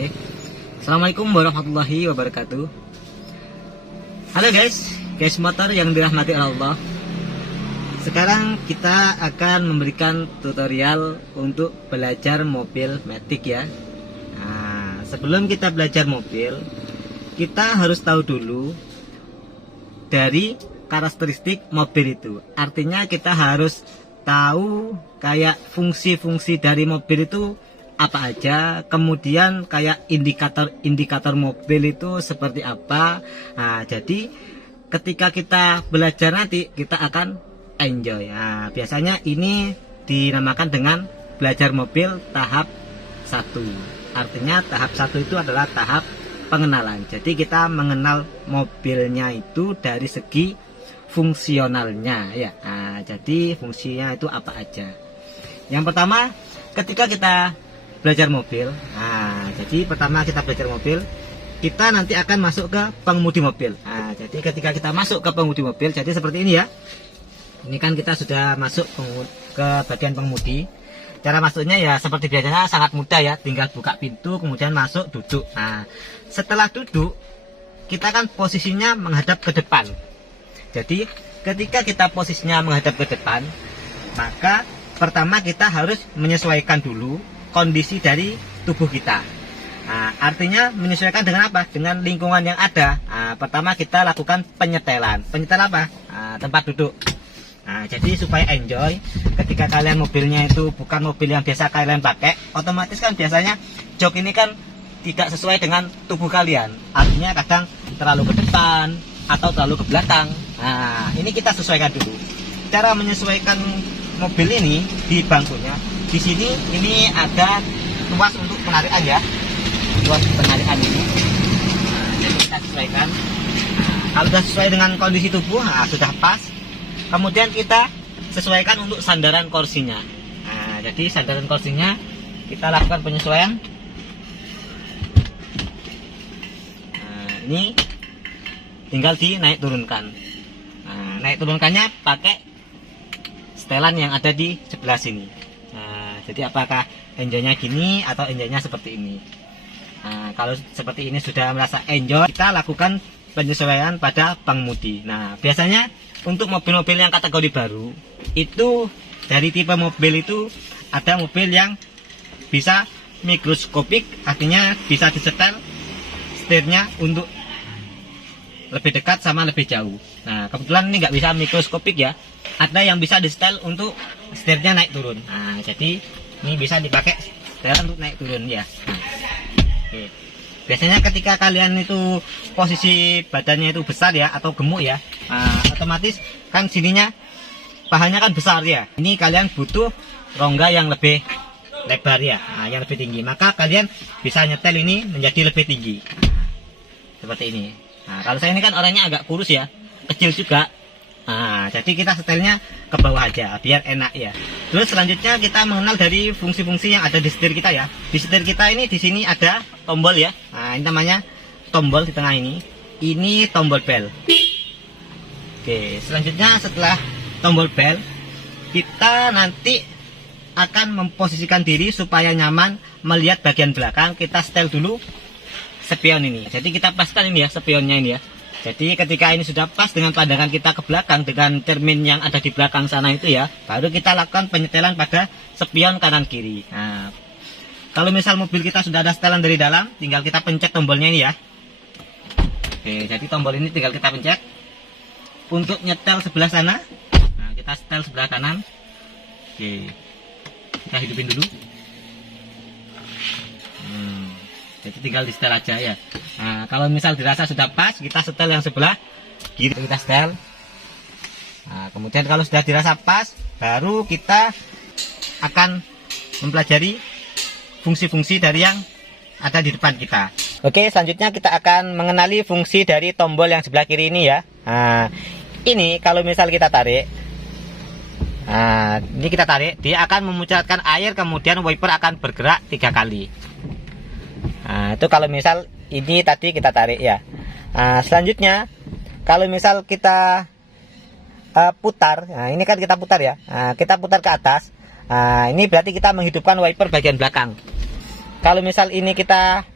Oke. Assalamualaikum warahmatullahi wabarakatuh. Halo guys motor yang dirahmati Allah. Sekarang kita akan memberikan tutorial untuk belajar mobil Matic ya. Nah, sebelum kita belajar mobil, kita harus tahu dulu dari karakteristik mobil itu. Artinya kita harus tahu kayak fungsi-fungsi dari mobil itu apa aja, kemudian kayak indikator mobil itu seperti apa. Nah, jadi ketika kita belajar nanti kita akan enjoy. Nah, biasanya ini dinamakan dengan belajar mobil tahap 1. Artinya tahap 1 itu adalah tahap pengenalan. Jadi kita mengenal mobilnya itu dari segi fungsionalnya ya. Nah, jadi fungsinya itu apa aja. Yang pertama, ketika kita belajar mobil, nah jadi pertama kita belajar mobil, kita nanti akan masuk ke pengemudi mobil. Nah, jadi ketika kita masuk ke pengemudi mobil, jadi seperti ini ya. Ini kan kita sudah masuk ke bagian pengemudi. Cara masuknya ya seperti biasanya sangat mudah ya, tinggal buka pintu kemudian masuk, duduk. Nah, setelah duduk kita kan posisinya menghadap ke depan. Jadi ketika kita posisinya menghadap ke depan, maka pertama kita harus menyesuaikan dulu kondisi dari tubuh kita. Nah, artinya menyesuaikan dengan apa? Dengan lingkungan yang ada. Nah, pertama kita lakukan penyetelan. Penyetelan apa? Nah, tempat duduk. Nah, jadi supaya enjoy, ketika kalian mobilnya itu bukan mobil yang biasa kalian pakai, otomatis kan biasanya jok ini kan tidak sesuai dengan tubuh kalian. Artinya kadang terlalu ke depan atau terlalu ke belakang. Nah, ini kita sesuaikan dulu. Cara menyesuaikan mobil ini di bangkunya, di sini ini ada tuas untuk penarikan ya, tuas penarikan ini. Nah, jadi kita sesuaikan. Kalau sudah sesuai dengan kondisi tubuh, nah, sudah pas. Kemudian kita sesuaikan untuk sandaran kursinya. Nah, jadi sandaran kursinya kita lakukan penyesuaian. Nah, ini tinggal dinaik turunkan. Nah, naik turunkannya pakai setelan yang ada di sebelah sini. Nah, jadi apakah enjoynya gini atau enjoynya seperti ini. Nah, kalau seperti ini sudah merasa enjoy, kita lakukan penyesuaian pada pengemudi. Nah, biasanya untuk mobil-mobil yang kategori baru itu dari tipe mobil itu ada mobil yang bisa mikroskopik, artinya bisa disetel setirnya untuk lebih dekat sama lebih jauh. Nah, kebetulan ini nggak bisa mikroskopik ya, ada yang bisa disetel untuk setirnya naik turun. Nah, jadi ini bisa dipakai setelan untuk naik turun ya. Oke. Biasanya ketika kalian itu posisi badannya itu besar ya atau gemuk ya, otomatis kan sininya pahanya kan besar ya. Ini kalian butuh rongga yang lebih lebar ya, yang lebih tinggi. Maka kalian bisa nyetel ini menjadi lebih tinggi. Seperti ini. Nah, kalau saya ini kan orangnya agak kurus ya, kecil juga. Nah, jadi kita setelnya ke bawah aja biar enak ya. Terus selanjutnya kita mengenal dari fungsi-fungsi yang ada di setir kita ya. Di setir kita ini di sini ada tombol ya. Nah, ini namanya tombol di tengah ini. Ini tombol bel. Oke, selanjutnya setelah tombol bel, kita nanti akan memposisikan diri supaya nyaman melihat bagian belakang. Kita setel dulu spion ini. Jadi kita paskan ini ya spionnya ini ya. Jadi ketika ini sudah pas dengan pandangan kita ke belakang dengan cermin yang ada di belakang sana itu ya, baru kita lakukan penyetelan pada spion kanan kiri. Nah, kalau misal mobil kita sudah ada setelan dari dalam, tinggal kita pencet tombolnya ini ya. Oke, jadi tombol ini tinggal kita pencet. Untuk nyetel sebelah sana, nah kita setel sebelah kanan. Oke, kita hidupin dulu. Jadi tinggal di setel aja ya. Nah, kalau misal dirasa sudah pas, kita setel yang sebelah kiri, kita setel. Nah, kemudian kalau sudah dirasa pas, baru kita akan mempelajari fungsi-fungsi dari yang ada di depan kita. Oke, selanjutnya kita akan mengenali fungsi dari tombol yang sebelah kiri ini ya. Nah, ini kalau misal kita tarik, nah ini kita tarik, dia akan memuncratkan air, kemudian wiper akan bergerak 3 kali. Nah, itu kalau misal ini tadi kita tarik ya. Nah, selanjutnya kalau misal kita putar, nah ini kan kita putar ya. Nah, kita putar ke atas. Nah, ini berarti kita menghidupkan wiper bagian belakang. Kalau misal ini kita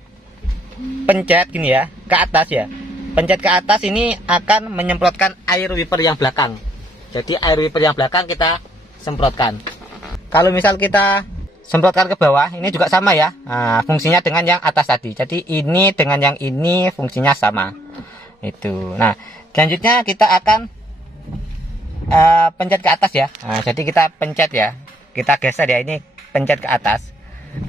pencet gini ya, ke atas ya. Pencet ke atas ini akan menyemprotkan air wiper yang belakang. Jadi air wiper yang belakang kita semprotkan. Kalau misal kita semprotkan ke bawah, ini juga sama ya. Nah, fungsinya dengan yang atas tadi. Jadi ini dengan yang ini fungsinya sama. Itu. Nah, selanjutnya kita akan pencet ke atas ya. Nah, jadi kita pencet ya. Kita geser ya, ini pencet ke atas.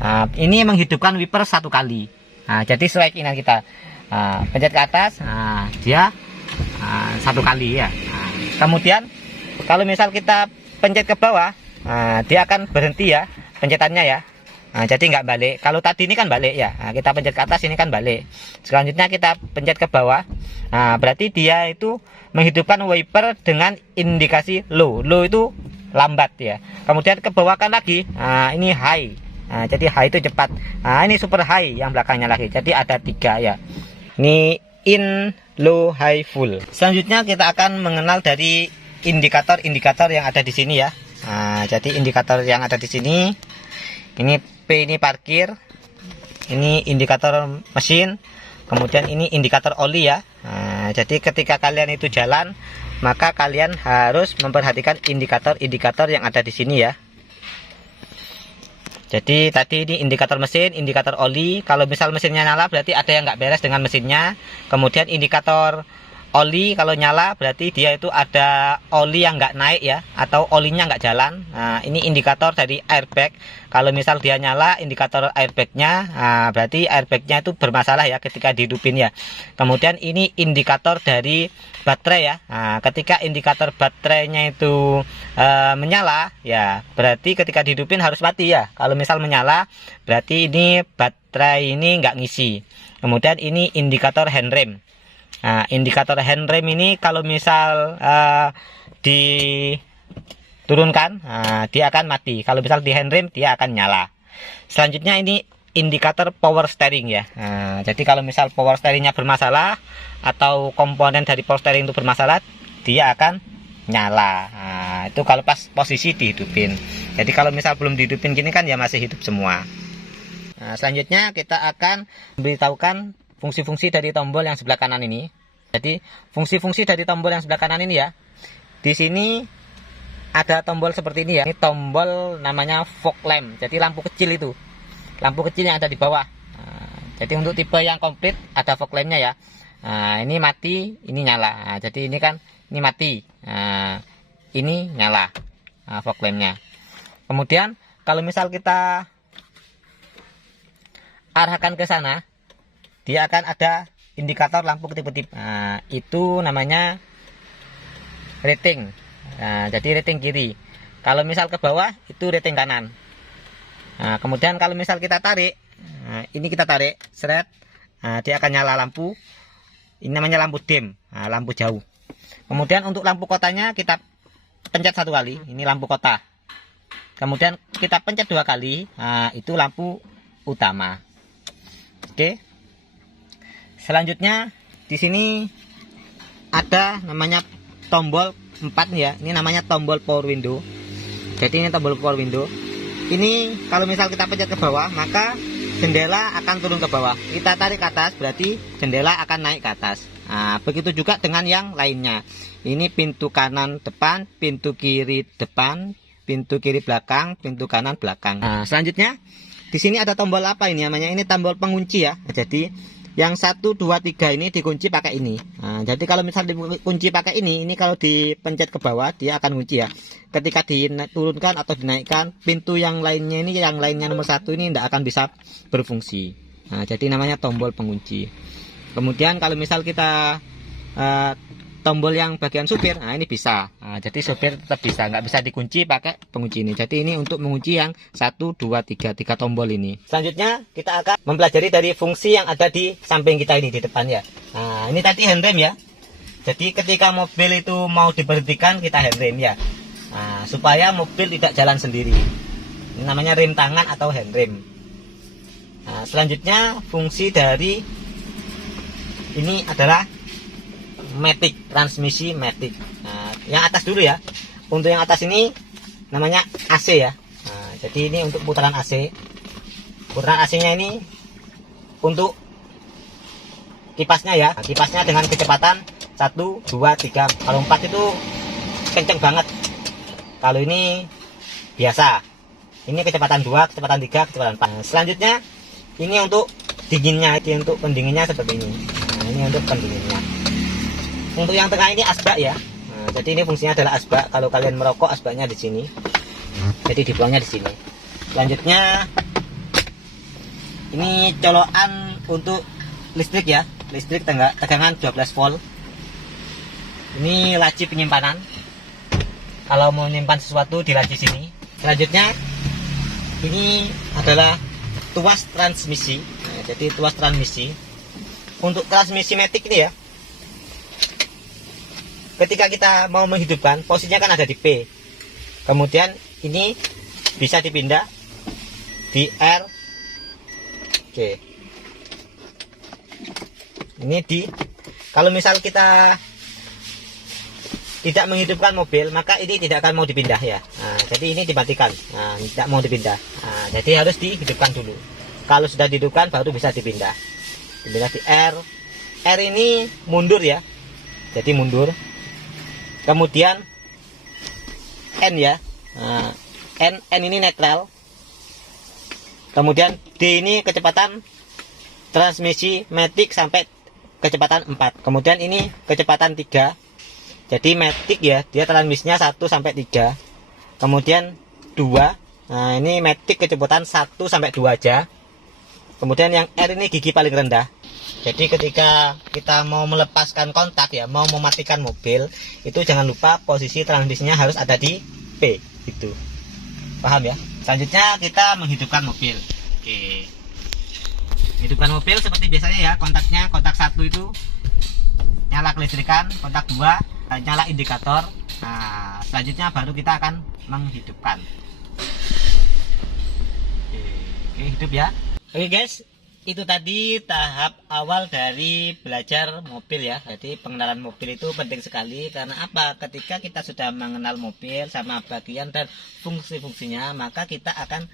Nah, ini menghidupkan wiper 1 kali. Nah, jadi sesuai keinginan kita. Pencet ke atas, dia 1 kali ya. Kemudian kalau misal kita pencet ke bawah, dia akan berhenti ya pencetannya ya. Jadi nggak balik. Kalau tadi ini kan balik ya. Kita pencet ke atas, ini kan balik. Selanjutnya kita pencet ke bawah. Berarti dia itu menghidupkan wiper dengan indikasi low. Low itu lambat ya. Kemudian ke bawah kan lagi. Ini high. Jadi high itu cepat. Ini super high yang belakangnya lagi. Jadi ada 3 ya. Ini in, low, high, full. Selanjutnya kita akan mengenal dari indikator-indikator yang ada di sini ya. Jadi indikator yang ada di sini, ini P ini parkir, ini indikator mesin, kemudian ini indikator oli ya. Jadi ketika kalian itu jalan, maka kalian harus memperhatikan indikator-indikator yang ada di sini ya. Jadi tadi ini indikator mesin, indikator oli. Kalau misal mesinnya nyala berarti ada yang nggak beres dengan mesinnya. Kemudian indikator oli kalau nyala berarti dia itu ada oli yang nggak naik ya, atau olinya nggak jalan. Ini indikator dari airbag. Kalau misal dia nyala indikator airbagnya, berarti airbagnya itu bermasalah ya ketika dihidupin ya. Kemudian ini indikator dari baterai ya. Ketika indikator baterainya itu menyala ya, berarti ketika dihidupin harus mati ya. Kalau misal menyala berarti ini baterai ini nggak ngisi. Kemudian ini indikator handrem. Indikator handrem ini kalau misal diturunkan, dia akan mati. Kalau misal di handrem dia akan nyala. Selanjutnya ini indikator power steering ya. Jadi kalau misal power steeringnya bermasalah atau komponen dari power steering itu bermasalah, dia akan nyala. Itu kalau pas posisi dihidupin. Jadi kalau misal belum dihidupin gini kan ya masih hidup semua. Selanjutnya kita akan memberitahukan fungsi-fungsi dari tombol yang sebelah kanan ini. Jadi fungsi-fungsi dari tombol yang sebelah kanan ini ya. Di sini ada tombol seperti ini ya. Ini tombol namanya fog lamp. Jadi lampu kecil itu. Lampu kecil yang ada di bawah. Jadi untuk tipe yang komplit ada fog lampnya ya. Ini mati, ini nyala. Jadi ini kan ini mati. Ini nyala fog lampnya. Kemudian kalau misal kita arahkan ke sana, dia akan ada indikator lampu ketip-ketip. Itu namanya rating. Jadi rating kiri. Kalau misal ke bawah itu rating kanan. Kemudian kalau misal kita tarik, ini kita tarik, seret, dia akan nyala lampu. Ini namanya lampu dim, lampu jauh. Kemudian untuk lampu kotanya kita pencet 1 kali, ini lampu kota. Kemudian kita pencet 2 kali, itu lampu utama. Oke. Selanjutnya di sini ada namanya tombol 4 ya. Ini namanya tombol power window. Jadi ini tombol power window. Ini kalau misal kita pencet ke bawah, maka jendela akan turun ke bawah. Kita tarik ke atas, berarti jendela akan naik ke atas. Begitu juga dengan yang lainnya. Ini pintu kanan depan, pintu kiri depan, pintu kiri belakang, pintu kanan belakang. Selanjutnya di sini ada tombol apa ini namanya? Ini tombol pengunci ya. Jadi yang 1, 2, 3 ini dikunci pakai ini. Jadi kalau misal dikunci pakai ini kalau dipencet ke bawah dia akan kunci ya. Ketika diturunkan atau dinaikkan, pintu yang lainnya ini, yang lainnya nomor 1 ini tidak akan bisa berfungsi. Jadi namanya tombol pengunci. Kemudian kalau misal kita tombol yang bagian supir, ini bisa. Jadi supir tetap bisa, nggak bisa dikunci pakai pengunci ini. Jadi ini untuk mengunci yang 1, 2, 3 tombol ini. Selanjutnya kita akan mempelajari dari fungsi yang ada di samping kita ini, di depan ya. Ini tadi handrem ya. Jadi ketika mobil itu mau diberhentikan kita handrem ya. Supaya mobil tidak jalan sendiri. Ini namanya rem tangan atau handrem. Selanjutnya fungsi dari ini adalah matic, transmisi matic. Yang atas dulu ya. Untuk yang atas ini namanya AC ya. Jadi ini untuk putaran AC. Putaran AC-nya ini untuk kipasnya ya. Kipasnya dengan kecepatan 1, 2, 3. Kalau 4 itu kenceng banget. Kalau ini biasa. Ini kecepatan 2, kecepatan 3, kecepatan 4. Nah, selanjutnya ini untuk dinginnya, ini untuk pendinginnya seperti ini. Nah, ini untuk pendinginnya. Untuk yang tengah ini asbak ya. Nah, jadi ini fungsinya adalah asbak. Kalau kalian merokok, asbaknya di sini. Jadi dibuangnya di sini. Selanjutnya ini colokan untuk listrik ya. Listrik tegangan 12 volt. Ini laci penyimpanan. Kalau mau menyimpan sesuatu di laci sini. Selanjutnya ini adalah tuas transmisi. Nah, jadi tuas transmisi untuk transmisi matic ini ya. Ketika kita mau menghidupkan, posisinya kan ada di P. Kemudian ini bisa dipindah di R. Oke. Ini di, kalau misal kita tidak menghidupkan mobil, maka ini tidak akan mau dipindah ya. Nah, jadi ini dimatikan. Nah, tidak mau dipindah. Nah, jadi harus dihidupkan dulu. Kalau sudah dihidupkan baru bisa dipindah. Dipindah di R. R ini mundur ya. Jadi mundur. Kemudian N ya. Nah, N ini netral. Kemudian D ini kecepatan transmisi matic sampai kecepatan 4. Kemudian ini kecepatan 3. Jadi matic ya, dia transmisinya 1 sampai 3. Kemudian 2. Nah, ini matic kecepatan 1 sampai 2 aja. Kemudian yang R ini gigi paling rendah. Jadi ketika kita mau melepaskan kontak ya, mau mematikan mobil, itu jangan lupa posisi transmisinya harus ada di P gitu. Paham ya? Selanjutnya kita menghidupkan mobil. Oke. Hidupkan mobil seperti biasanya ya, kontaknya kontak 1 itu nyala kelistrikan, kontak 2 nyala indikator. Nah, selanjutnya baru kita akan menghidupkan. Oke, hidup ya. Oke guys, itu tadi tahap awal dari belajar mobil ya. Jadi pengenalan mobil itu penting sekali. Karena apa? Ketika kita sudah mengenal mobil sama bagian dan fungsi-fungsinya, maka kita akan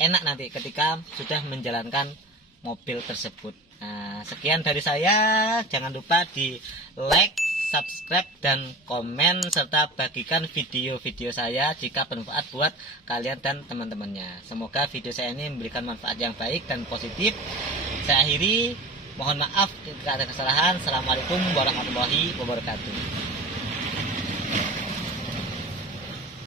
enak nanti ketika sudah menjalankan mobil tersebut. Nah, sekian dari saya. Jangan lupa di like, subscribe, dan komen, serta bagikan video-video saya jika bermanfaat buat kalian dan teman-temannya. Semoga video saya ini memberikan manfaat yang baik dan positif. Saya akhiri, mohon maaf jika ada kesalahan. Assalamualaikum warahmatullahi wabarakatuh.